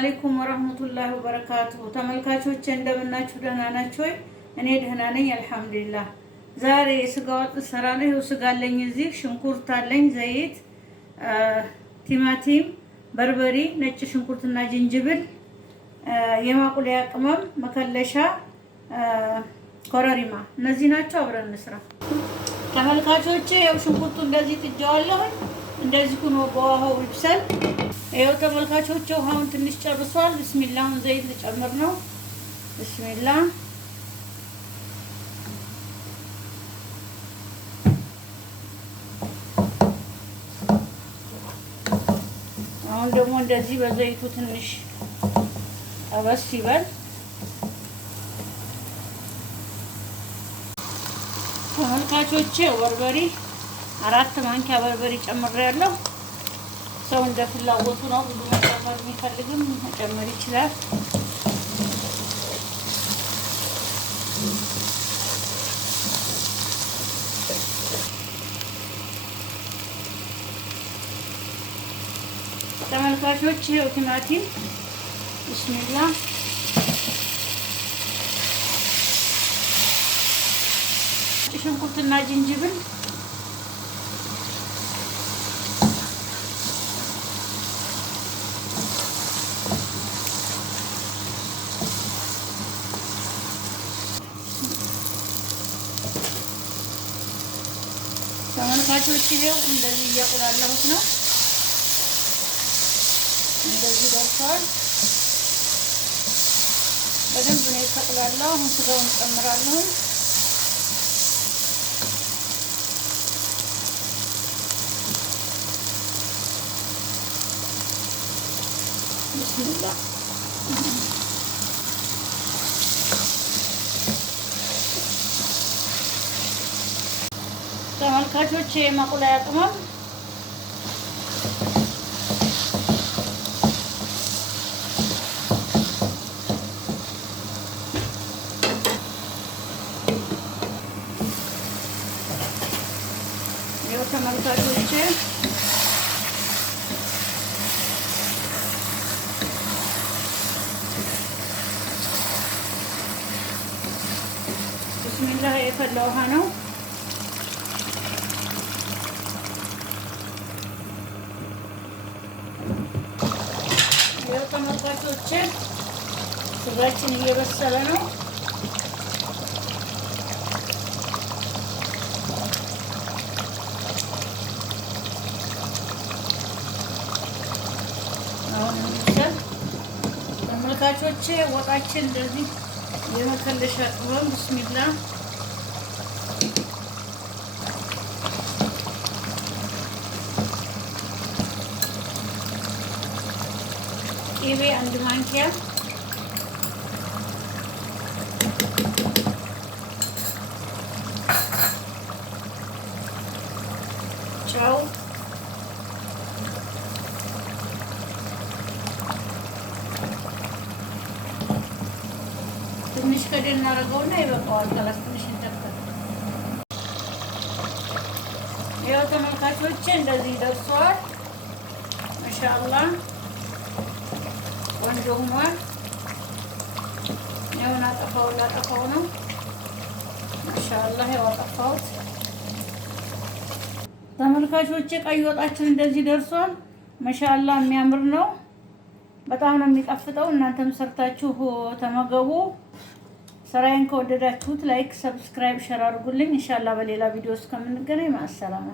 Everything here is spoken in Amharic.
አለይኩም ወራህመቱላሂ ወበረካቱሁ። ተመልካቾቼ እንደምናችሁ ደህና ናችሁ ወይ? እኔ ደህና ነኝ አልሐምዱሊላህ። ዛሬ የስጋ ወጥ ሰራ ነው። ይኸው ስጋ አለኝ እዚህ፣ ሽንኩርት አለኝ፣ ዘይት፣ ቲማቲም፣ በርበሬ፣ ነጭ ሽንኩርትና ዝንጅብል፣ የማቁሊያ ቅመም፣ መከለሻ፣ ኮረሪማ እነዚህ ናቸው። አብረን እንስራ ተመልካቾቼ። ይኸው ሽንኩርቱ እንደዚህ ጥጄዋለሁ። እንደዚህ ሆኖ በውሃው ይብሰል። ይኸው ተመልካቾቼ ውሃውን ትንሽ ጨርሷል። ቢስሚላህ ዘይት ልጨምር ነው። ቢስሚላህ አሁን ደግሞ እንደዚህ በዘይቱ ትንሽ ጠበስ ይበል። ተመልካቾቼ በርበሬ 4 ማንኪያ በርበሬ ጨምሬያለሁ። ሰው እንደ ፍላጎቱ ነው። ብዙ መጨመር የሚፈልግም መጨመር ይችላል። ተመልካቾች ይኸው ቲማቲም ቢስሚላህ ሽንኩርትና ዝንጅብል ተመልካቾች ይኸው እንደዚህ እያቁላላሁት ነው። እንደዚህ ደርሷል። በደንብ ነው የተቁላላው። አሁን ስጋውን ጨምራለሁ። ቢስሚላህ ተመልካቾች የማቁላያ ቅመም ይኸው ተመልካቾች ቢስሚላህ የፈላ ውሃ ነው። ይኸው ተመልካቾች ስጋችን እየበሰለ ነው። አሁን እንሰል ተመልካቾች ወጣችን እንደዚህ የመከለሻ ቅመም ቢስሚላህ ቅቤ 1 ማንኪያ፣ ጨው፣ ትንሽ ከደን እናደርገውና ይበቃዋል። ከላስ ትንሽ እንተካለን። ያው ተመልካቾቼ እንደዚህ ደርሷል። ማሻአላህ ቆንጆ ሆኗል። ያው ላጠፋው ነው። ማሻአላህ ያው አጠፋሁት። ተመልካቾቼ ቀይ ወጣችን እንደዚህ ደርሷል። ማሻአላህ የሚያምር ነው። በጣም ነው የሚጣፍጠው። እናንተም ሰርታችሁ ተመገቡ። ስራዬን ከወደዳችሁት ላይክ፣ ሰብስክራይብ፣ ሼር አድርጉልኝ። ኢንሻአላህ በሌላ ቪዲዮ እስከምንገናኝ ማሰላማ